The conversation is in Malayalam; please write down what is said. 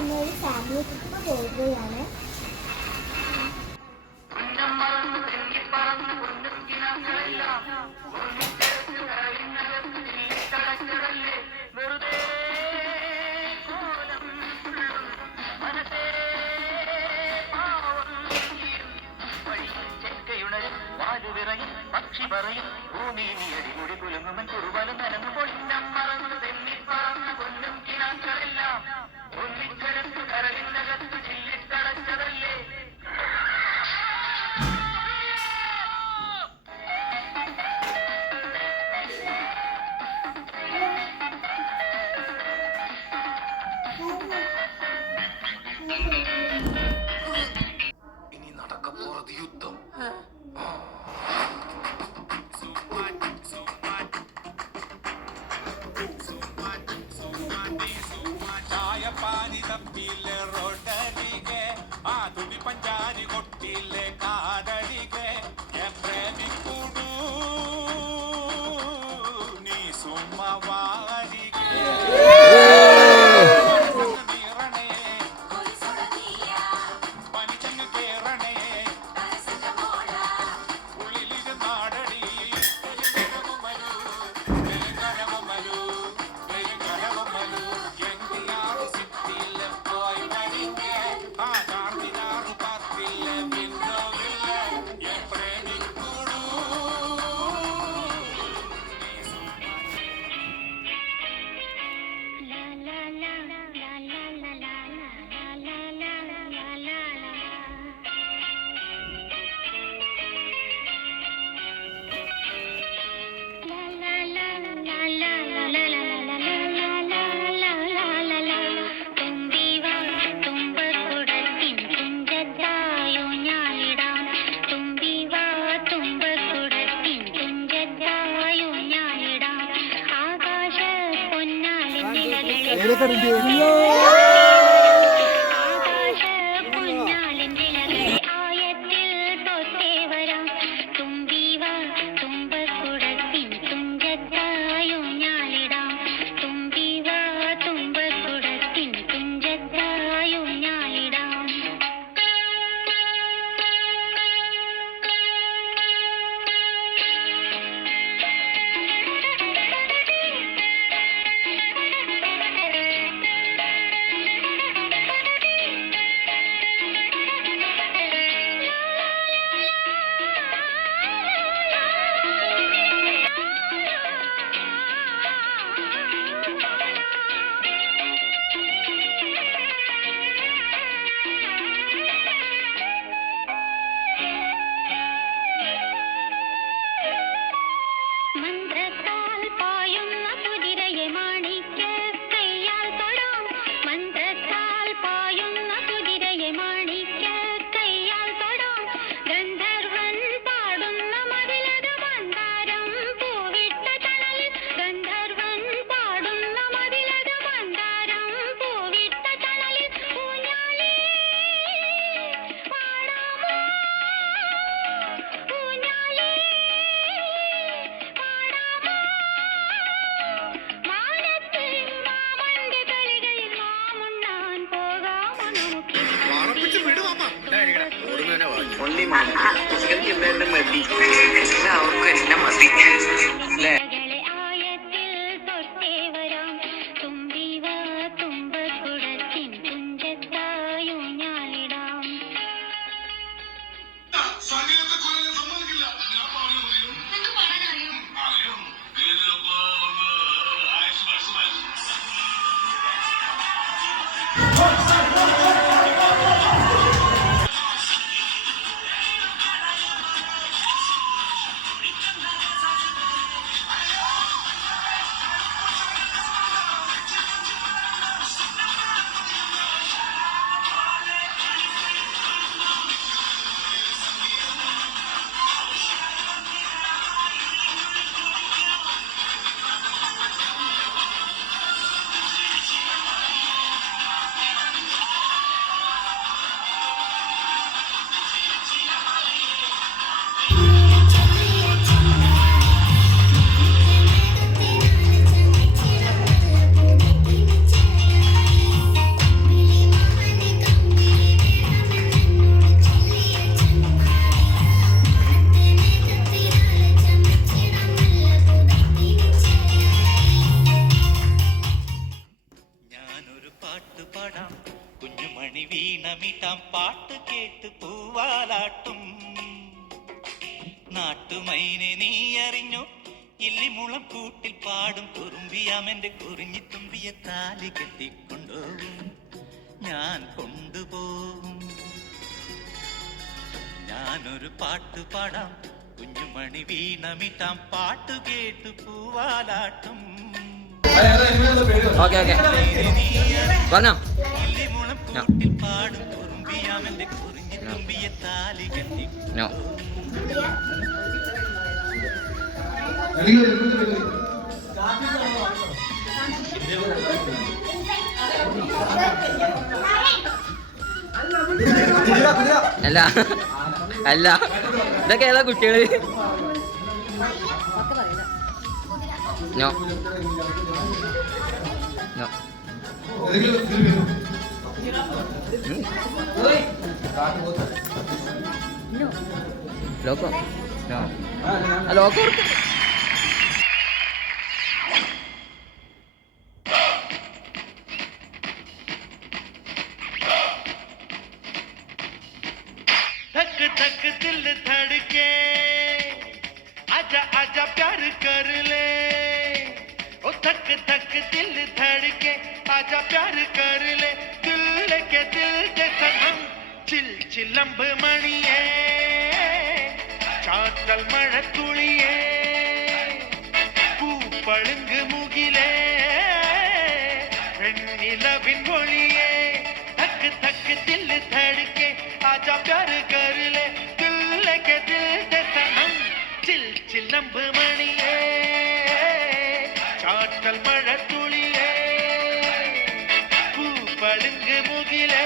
നമ്മളൊരു ഫാമിലി ട്രിപ്പ് പോവുകയാണ്. പക്ഷി പറയും ഭൂമി അടിമുടി കുലുങ്ങുമൻ കുറുവലും നനഞ്ഞു പൊന്നം മറന്നു തെന്നിപ്പറന്നു കൊല്ലും കിനാക്കളെല്ലാം ഒന്നിച്ചെടുത്തു കരലിനകത്ത് ചില്ലിട്ടടച്ചതല്ലേ. ഇനി നടക്കപ്പോറത് യുദ്ധം. പാനി തപ്പിലെ റോഡരികെ ആ തുണി പഞ്ചാരി കൊട്ടിലെ കാടരികെ പ്രേമിക്കൂടൂ നീ സുമ്മവാരികെ നീറണേ പനിച്ചങ്ങ് കേറണേ ഉള്ളിലിരു നാടടി മലു മലു മലു എങ്കിയാറ് സിറ്റിയിലെ പോയി വരികെ ആ കാർത്തിനാറ് പാർത്തിലെ വിന്നോവില്ല പ്രേമിക്കൂടൂ. എല്ലാവർക്കും എന്നെ മതി അല്ലേ. പാട്ട് കേട്ട് പൂവാലാട്ടും നാട്ടുമൈനെ നീ അറിഞ്ഞു ഇല്ലിമുളം കൂട്ടിൽ പാടും കുറുമ്പിയാമെന്റെ കുറിഞ്ഞി തുമ്പിയ താലി കെട്ടിക്കൊണ്ടുപോകും ഞാൻ കൊണ്ടുപോകും ഞാനൊരു പാട്ട് പാടാം കുഞ്ഞുമണി വീണമിട്ടാം പാട്ട് കേട്ട് പൂവാലാട്ടും പറഞ്ഞോ ഇല്ലിമുളം കൂട്ടിൽ പാടും കുറുമ്പിയാമെന്റെ കുറിഞ്ഞി തുമ്പിയ താലി കെട്ടിക്കൊണ്ടുപോകും അല്ല അല്ല ഇതൊക്കെ ഏതാ കുട്ടികള് no no loco no loco धक धक दिल धड़के आजा आजा प्यार कर ले ओ धक धक दिल धड़के आजा प्यार कर ले दिल के दिल के सनम चिल चिलंब मणिये चातल मഴത്തുളിയേ പൂപ്പളുങ്ക് മുകിലേ വെണ്ണിലവിൻ ഒളിയേ धक धक दिल धड़के आजा प्यार कर ले दिल के दिल के सनम चिल चिलंब मणिये चाटल मഴത്തുளிയേ പൂപ്പളുങ്ക് മുകിലേ